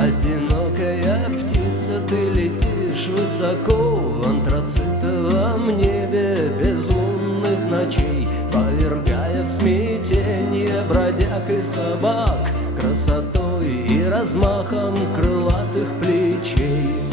Одинокая птица, ты летишь высоко в антрацитовом небе безлунных ночей, повергая в смятенье бродяг и собак красотой и размахом крылатых плечей.